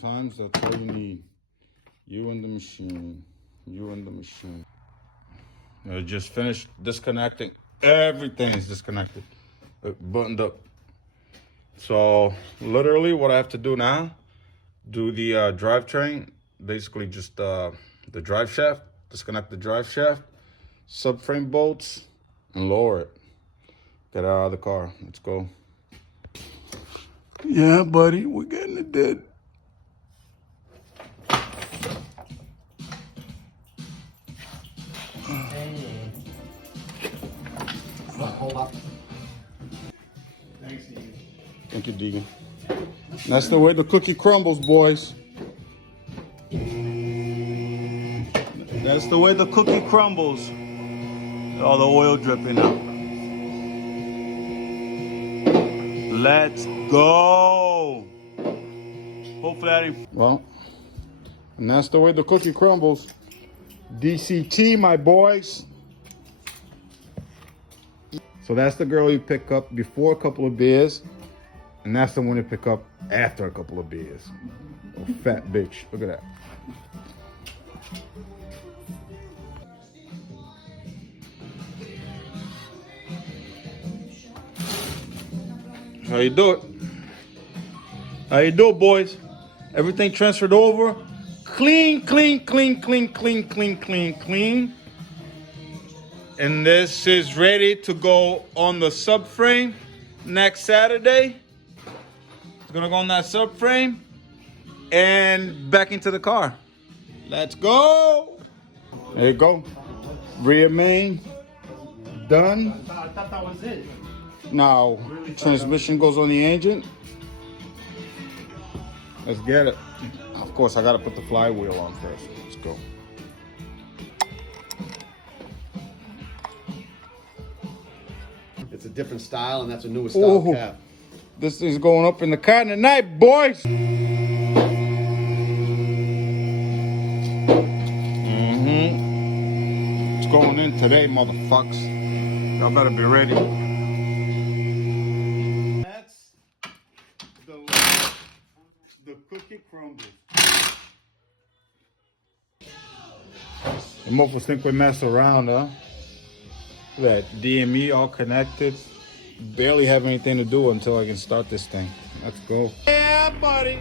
Sometimes that's all you need. You and the machine. You and the machine. I just finished disconnecting. Everything is disconnected. Buttoned up. So literally what I have to do now, do the drivetrain. Basically just the drive shaft. Disconnect the drive shaft. Subframe bolts. And lower it. Get out of the car. Let's go. Yeah, buddy. We're getting it dead. Hold up. Thanks, Deegan. Thank you, Deegan. That's the way the cookie crumbles, boys. That's the way the cookie crumbles. All the oil dripping out. Let's go. Hopefully I didn't. Well, and that's the way the cookie crumbles. DCT, my boys. So that's the girl you pick up before a couple of beers, and that's the one you pick up after a couple of beers. Oh, fat bitch. Look at that. How you do it? How you do it, boys? Everything transferred over. Clean, clean, clean, clean, clean, clean, clean, clean. And this is ready to go on the subframe next Saturday. It's gonna go on that subframe and back into the car. Let's go. There you go. Rear main done. I thought that was it. Now, transmission goes on the engine. Let's get it. Of course, I gotta put the flywheel on first. Let's go. It's a different style, and that's a newer style cab. This is going up in the car tonight, boys. It's going in today, motherfuckers. Y'all better be ready. That's the cookie crumbles. The mofos think we mess around, huh? Look at that DME all connected. Barely have anything to do until I can start this thing. Let's go. Yeah, buddy.